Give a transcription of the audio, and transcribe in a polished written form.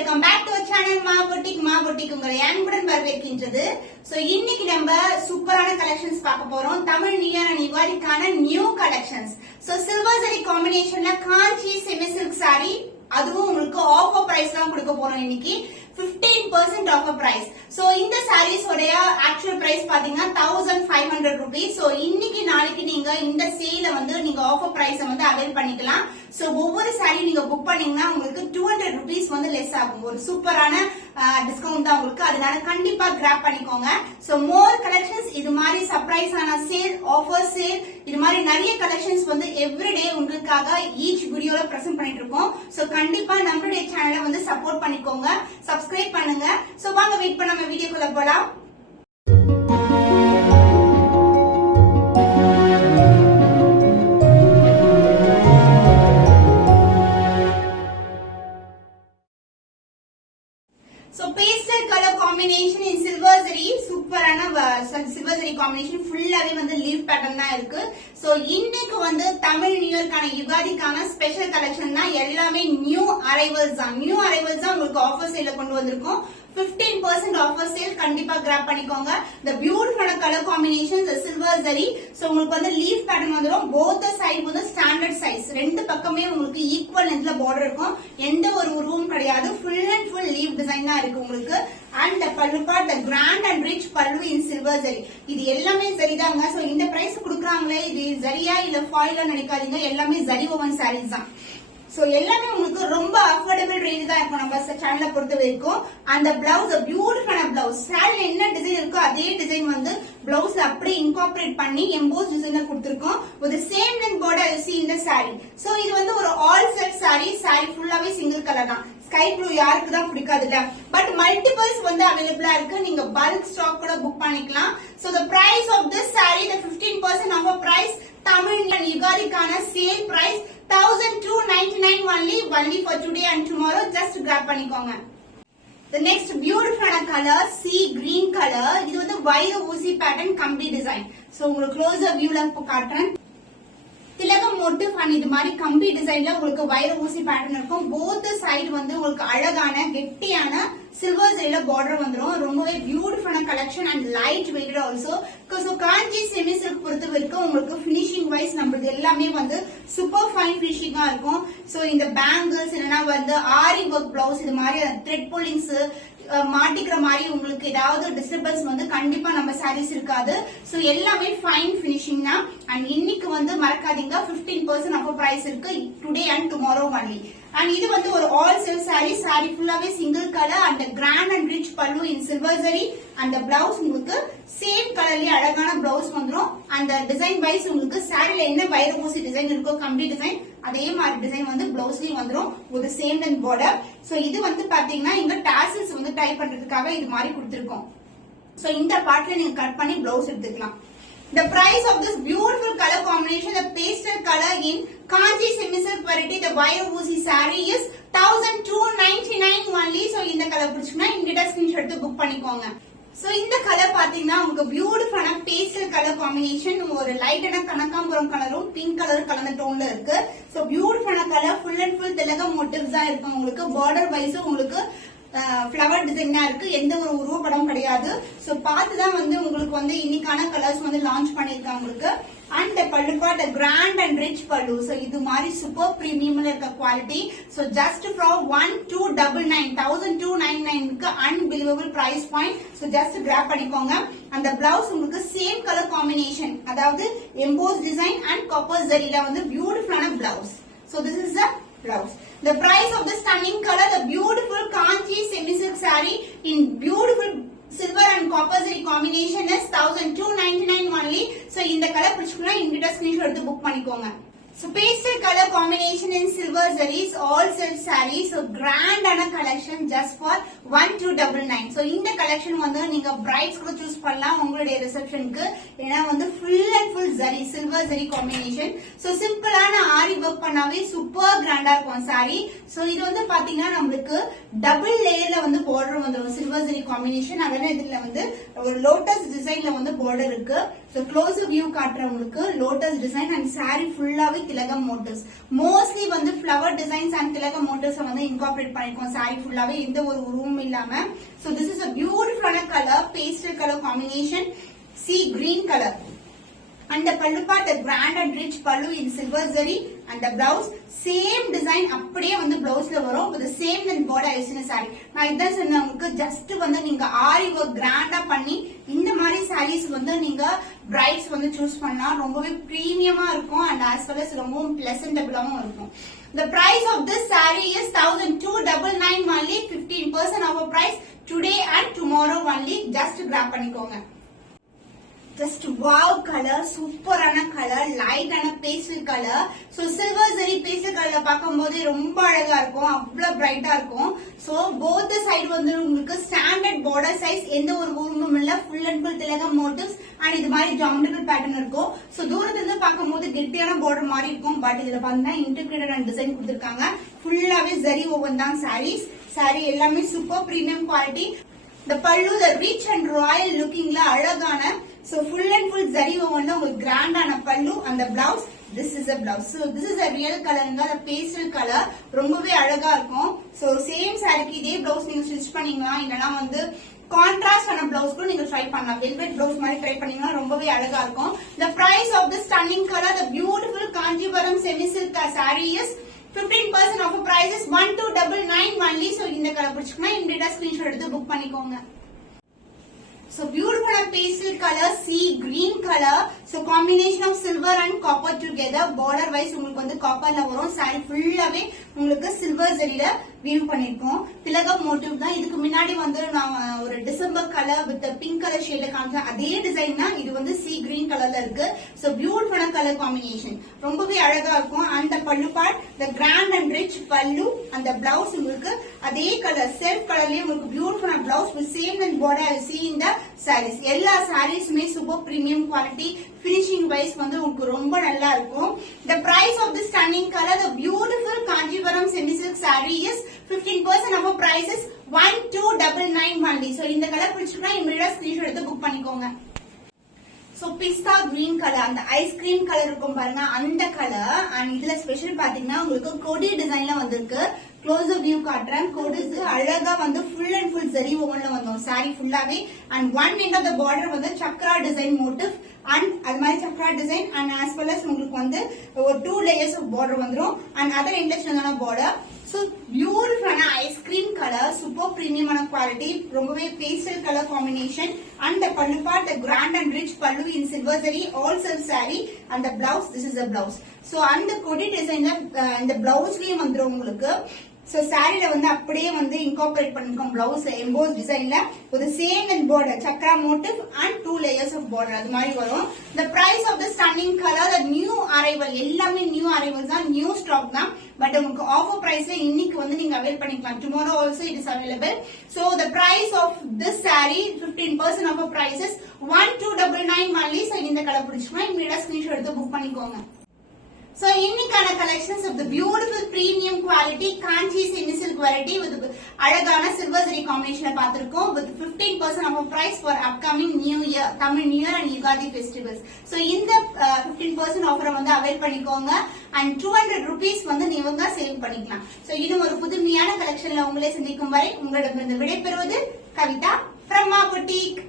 Welcome back to channel மா boutique உங்களை அன்புடன் வரவேற்கின்றது. சோ இன்னைக்கு நம்ம சூப்பரான கலெக்ஷன்ஸ் பார்க்க போறோம். தமிழ் நியூ இயர் அண்ட் யுகாதிக்கான new collections. So silver zari காம்பினேஷன்ல காஞ்சி செமி சில்க் சாரி, அதுவும் உங்களுக்கு ஆஃபர் பிரைஸ் தான் கொடுக்க போறோம் இன்னைக்கு. 15% ஆஃபர் பிரைஸ். சோ இந்த சாரீஸ் உடைய ஆக்சுவல் பிரைஸ் பாத்தீங்கன்னா 1500 rupees. சோ இன்னைக்கு நாளைக்கு நீங்க இந்த சேல வந்து நீங்க ஆஃபர் பிரைஸ் வந்து அவைல் பண்ணிக்கலாம். சோ ஒவ்வொரு சாரி நீங்க புக் பண்ணீங்கன்னா உங்களுக்கு 200 rupees வந்து லெஸ் ஆகும். ஒரு சூப்பரான டிஸ்கவுண்ட் தான் உங்களுக்கு. அதனால கண்டிப்பா கிராப் பண்ணிக்கோங்க. சோ மோர் கலெக்ஷன்ஸ், இது மாதிரி சர்ப்ரைஸ் ஆன சேல், ஆஃபர் சேல், இது மாதிரி நிறைய கலெக்ஷன்ஸ் வந்து எவ்ரிடே உங்களுக்காக ஈச் வீடியோல பிரசன்ட் பண்ணிட்டு இருக்கோம். சோ கண்டிப்பா நம்மளுடைய சேனலை வந்து சப்போர்ட் பண்ணிக்கோங்க, சப்ஸ்கிரைப் பண்ணுங்க. சோ வாங்க வெயிட் பண்ணாம வீடியோக்குள்ள போலாம். So pastel color combination in silver zari, சூப்பரான silver zari combination ஃபுல்லாவே வந்து லீஃப் பேட்டர்ன் தான் இருக்கு. சோ இன்னைக்கு வந்து தமிழ் நியூ இயர்க்கான யுகாதிக்கான ஸ்பெஷல் கலெக்ஷன் தான். எல்லாமே நியூ அரைவல்ஸ் தான். நியூ அரைவல்ஸ் தான் உங்களுக்கு ஆஃபர் சேல்ல கொண்டு வந்திருக்கோம். 15% ஆஃபர் சேல், கண்டிப்பா கிராப் பண்ணிக்கோங்க. the beautiful color combination the silver zari. So உங்களுக்கு வந்து லீஃப் பேட்டர்ன் வந்துரும். both side வந்து ஸ்டாண்டர்ட் சைஸ், ரெண்டு பக்கமே உங்களுக்கு ஈக்குவல் லென்த்ல border இருக்கும். எந்த ஒரு உருவம் கிடையாது. full and full leaf design தான் இருக்கு உங்களுக்கு. and the pallu part, the grand and rich pallu in silver zari. இது எல்லாமே சரிதாங்க. சோ இந்த பிரைஸ் குடுக்குறாங்களே, இது ஜரியா இல்ல ஃபாயிலா நினைக்காதீங்க, எல்லாமே ஜரி ஓவன் சாரீஸ் தான். சோ எல்லாமே உங்களுக்கு ரொம்ப அஃபோர்டபிள் ரேஞ்ச் தான் இருக்கும் நம்ம சேனலை பொறுத்த வரைக்கும். அந்த பிளவுஸ், பியூட்டிஃபுல்லான பிளவுஸ், சாரில என்ன டிசைன் இருக்கோ அதே டிசைன் வந்து பிளவுஸ்ல அப்படியே இன்கார்பரேட் பண்ணி எம்போஸ் டிசைன் கொடுத்திருக்கோம். with the same length border you see in the saree. So இது வந்து ஒரு ஆல் செட் saree. saree ஃபுல்லாவே சிங்கிள் கலர் தான். ஸ்கை ப்ளூ யாருக்கு தான் பிடிக்காதுல, பட் மல்டிபிள்ஸ் வந்து அவைலபிளா இருக்கு. நீங்க பல்க் ஸ்டாக் கூட புக் பண்ணிக்கலாம். So the price of this saree, the 15% offer price, Tamil யுகாதிக்கான sale price 1299 only for today and tomorrow. just grab பண்ணிக்கோங்க. the next beautiful color, sea green color. இது வந்து வைர ஊசி பேட்டர்ன் கம்பி டிசைன். சோ உங்களுக்கு க்ளோஸர் வியூல காட்டுறேன். திலகம் மோட்டிவ் அண்ட் இது மாதிரி கம்பி டிசைன்ல உங்களுக்கு வைர ஊசி பேட்டர்ன் இருக்கும். போத் சைடு வந்து உங்களுக்கு அழகான கெட்டியான சில்வர் ஜரியில பார்டர் வந்துரும். ரொம்பவே பியூட்டிஃபுல்லான collection and light weighted also. So Kanchi semi silk பொறுத்த வரைக்கும் உங்களுக்கு பினிஷிங் வைஸ் நம்மளுக்கு எல்லாமே வந்து சூப்பர் ஃபைன் பினிஷிங்கா இருக்கும். சோ இந்த பேங்கிள்ஸ் இல்லைன்னா வந்து ஆரி ஒர்க் பிளவுஸ், இது மாதிரி த்ரெட் புல்லிங்ஸ் மாட்டிக்கிற மாதிரி உங்களுக்கு ஏதாவது டிஸ்டர்பன்ஸ் வந்து கண்டிப்பா நம்ம சாரீஸ் இருக்காது. சோ எல்லாமே ஃபைன் பினிஷிங் தான். அண்ட் இன்னைக்கு வந்து மறக்காதீங்க, 15% ஆஃபர் பிரைஸ் இருக்கு today and tomorrow only. And இது வந்து ஒரு ஆல் செல் சாரி. சாரி ஃபுல்லாவே single colour and grand and rich pallu in silver zari. அந்த பிளவுஸ் உங்களுக்கு சேம் கலர்லயே அழகான பிளவுஸ் வந்துடும். அந்த டிசைன் வைஸ் உங்களுக்கு சாரில என்ன வைர ஊசி டிசைன் இருக்கோ கம்பி டிசைன், அதே மாதிரி டிசைன் வந்து பிளவுஸ்லயும் வந்துடும். ஒரு சேம் லென்த் பார்டர். சோ இது வந்து பாத்தீங்கன்னா இங்க டாசல்ஸ் வந்து டைப் பண்றதுக்காக இது மாதிரி கொடுத்திருக்கோம். சோ இந்த பார்ட்ல நீங்க கட் பண்ணி பிளவுஸ் எடுத்துக்கலாம். The price of this beautiful color combination, the pastel color in Kanchi semi silk variety, the wire woolly saree is 1299 only. So இந்த கலர் பிடிச்சுனா இங்கிட்ட ஸ்கிரீன்ஷாட் எடுத்து புக் பண்ணிக்கோங்க. சோ இந்த கலர் பாத்தீங்கன்னா உங்களுக்கு பியூட்டிஃபுல்லான பேஸ்டல் கலர் காம்பினேஷன். ஒரு லைட்டான கனகாம்பரம் கலரும் பிங்க் கலர் கலந்த டோன்ல இருக்கு. சோ பியூட்டிஃபுல்லான கலர், ஃபுல் அண்ட் ஃபுல் திலகம் மோட்டிவ்ஸ் தான் இருக்கும் உங்களுக்கு. பார்டர் வைஸும் உங்களுக்கு ஃபிளவர் டிசைன் தான் இருக்கு. எந்த ஒரு உருவப்படம் கிடையாது. சோ பார்த்துதான் வந்து உங்களுக்கு வந்து இன்னைக்கான கலர்ஸ் வந்து லான்ச் பண்ணிருக்காங்க உங்களுக்கு. And pallu part grand and rich pallu. So இது மாதிரி சூப்பர் பிரீமியம்ல இருக்க குவாலிட்டி. சோ ஜஸ்ட் ஃப்ரம் 1299, 1299க்கு unbelievable price point. So just grab பண்ணிக்கோங்க. அந்த பிளவுஸ் உங்களுக்கு சேம் கலர் காம்பினேஷன், அதாவது எம்போஸ் டிசைன் அண்ட் காப்பர் ஜரியில வந்து பியூட்டிஃபுல்லான blouse. So this is the blouse. The price of the stunning color, the beautiful Kanchi semi silk saree in beautiful silver and copper zari combination is 1299 only. So இந்த colour பிடிச்சுக்கனா இங்கிட்ட screenshot எடுத்து book பண்ணிக்கோங்க. So pastel color combination in silver zaris, all silk sarees. So grand ana collection just for 1299. So இந்த collection வந்து நீங்க brides கூட choose பண்ணலாம் உங்களுடைய ரிசப்ஷனுக்கு. ஏன்னா வந்து full and full zari, silver zari combination. So simple ஆன ஆரி ஒர்க் பண்ணாவே சூப்பர் கிராண்டா இருக்கும் saree. So இது வந்து பாத்தீங்கன்னா நமக்கு டபுள் லேயர்ல வந்து border வந்துரும் silver zari combination. அதனால இதுல வந்து ஒரு லோட்டஸ் டிசைன்ல வந்து border இருக்கு. So close view காட்டுறவங்களுக்கு lotus design and saree ஃபுல்லாவே திலகம் motifs. Mostly வந்து flower designs and திலகம் motifs வந்து incorporate பண்ணிருக்கோம் saree ஃபுல்லாவே எந்த ஒரு உருவமும் இல்லாம. So this is a beautiful color, pastel color combination, sea green color. And the pallu part, the grand and rich pallu in silver zari, and the blouse same design அப்படியே வந்து blouse-ல வரும் with the same length border as in saree. நான் இதான் சொன்னேன் உங்களுக்கு just வந்து நீங்க ஆரி work grand-ஆ பண்ணி இந்த மாதிரி sarees வந்து நீங்க brides வந்து choose பண்ணா ரொம்பவே பிரீமியமா இருக்கும் and as well as ரொம்பவும் pleasantable-ஆவும் இருக்கும். The price of this saree is 1299 only, 15% of our price today and tomorrow only. Just grab பண்ணிக்கோங்க. Just wow color, super ana color, light ana pastel color. So silver zari pastel color பாக்கும்போது ரொம்ப அழகா இருக்கும், அவ்வளவு பிரைட்டா இருக்கும். So both the side வந்து உங்களுக்கு standard border size, எந்த ஒரு ஊருமும் இல்ல, full and full திலகம் motifs and இது மாதிரி geometrical pattern இருக்கும். So தூரத்துல இருந்து பாக்கும்போது கெட்டியான border மாதிரி இருக்கும், பட் இதுல பார்த்தா integrated and design கொடுத்திருக்காங்க. ஃபுல்லாவே zari woven தான் sarees. Saree எல்லாமே super premium quality. The pallu, the rich and royal looking la அழகான, so full and full zari woven உங்களுக்கு grand ஆன pallu and the blouse, this is a blouse. So this is a real color, the pastel color, ரொம்பவே அழகா இருக்கும். So same saree இதே blouse நீங்க stitch பண்ணீங்களா, இல்லனா வந்து கான்ட்ராஸ்ட் ஆன blouse கூட நீங்க ட்ரை பண்ணலாம். velvet blouse மாதிரி ட்ரை பண்ணீங்கன்னா ரொம்பவே அழகா இருக்கும். The price of this stunning color, the beautiful Kanjivaram semi silk saree is 15% of the price is 1299 only. So இந்த கலர் பிடிச்சுக்கனா இமிடியேட்டா ஸ்கிரீன்ஷாட் எடுத்து புக் பண்ணிக்கோங்க. So beautiful pastel color, sea green color. So combination of silver and copper together. Border wise உங்களுக்கு வந்து காப்பர்ல வரும். saree ஃபுல்லாவே உங்களுக்கு silver ஜரியில we've பண்ணிருக்கோம். திலகம் மோட்டிவ் தான். இதுக்கு முன்னாடி வந்து நான் ஒரு December colour with pink colour ஷேட்ல காமிச்சேன். அதே டிசைன் தான் இது வந்து sea green கலர்ல இருக்கு. So beautiful color combination. ரொம்பவே அழகா இருக்கும். And the pallu part, the grand and rich pallu and the blouse உங்களுக்கு அதே கலர் செல்ஃப் கலர்லயே உங்களுக்கு beautiful blouse with same length border you see in the sarees. எல்லா sareesமே super premium quality, finishing wise வந்து உங்களுக்கு ரொம்ப நல்லா இருக்கும். The price of this stunning color, the beautiful Kanjivaram semi silk saree is 15% of our price is 1299 only. So இந்த colour பிடிச்சிருந்தா இமிடியேட்டா screenshot எடுத்து புக் பண்ணிக்கோங்க. So pista green color, அந்த ஐஸ் கிரீம் கலர் இருக்கும் பாருங்க, அந்த கலர். அண்ட் இதுல special பாத்தீங்கன்னா உங்களுக்கு கொடி டிசைன்ல வந்திருக்கு. க்ளோஸ் வியூ காட்டுறேன். கொடிஸ் அழகா வந்து ஃபுல் அண்ட் ஃபுல் ஜரி ஓவன்ல வந்தோம் saree ஃபுல்லாவே. And one end of the border வந்து சக்ரா டிசைன் மோட்டிவ் அண்ட் அது மாதிரி chakra design and as well as உங்களுக்கு வந்து ஒரு 2 layers ஆஃப் பார்டர் வந்துரும். அண்ட் அதர் இன்டெக்ஷனான border. So beautiful ice cream color, super premium quality, ரொம்பவே pastel color combination and the pallu part, the grand and rich pallu in silver zari, all silk saree and the blouse, this is a blouse. So and the kodi design இந்த blouse-லயும் வந்துரும் உங்களுக்கு. So saree வந்து அப்படியே வந்து incorporate பண்ணிருக்கோம் blouse embossed designல with the same and border chakra motif and 2 layers of border அது மாதிரி வரும். The price of the stunning color, the new arrival, எல்லாமே new arrivals தான், new stock தான். பட் உங்களுக்கு ஆஃபர் பிரைஸ்ல இன்னைக்கு வந்து நீங்க அவைல் பண்ணிக்கலாம். tomorrow also it is available. So the price of this saree 15% of our price is 1299 only. So இந்த கலர் பிடிச்சுமா இமிடியேட்டா ஸ்கிரீன்ஷாட் எடுத்து புக் பண்ணிக்கோங்க. So இன்னைக்கான collections of the beautiful premium quality Kanchi semi silk variety with அழகான silver zari combination பார்த்திருக்கோம் with 15% of our price for upcoming new year, Tamil New Year and Yugadi festivals. So இந்த 15% offer வந்து avail பண்ணிக்கோங்க and 200 rupees வந்து நீங்க save பண்ணிக்கலாம். So இன்னும் ஒரு புதுமையான கலெக்ஷன்ல உங்களை சந்திக்கும் வரை உங்களிடமிருந்து விடைபெறுவது கவிதா from Ma Boutique.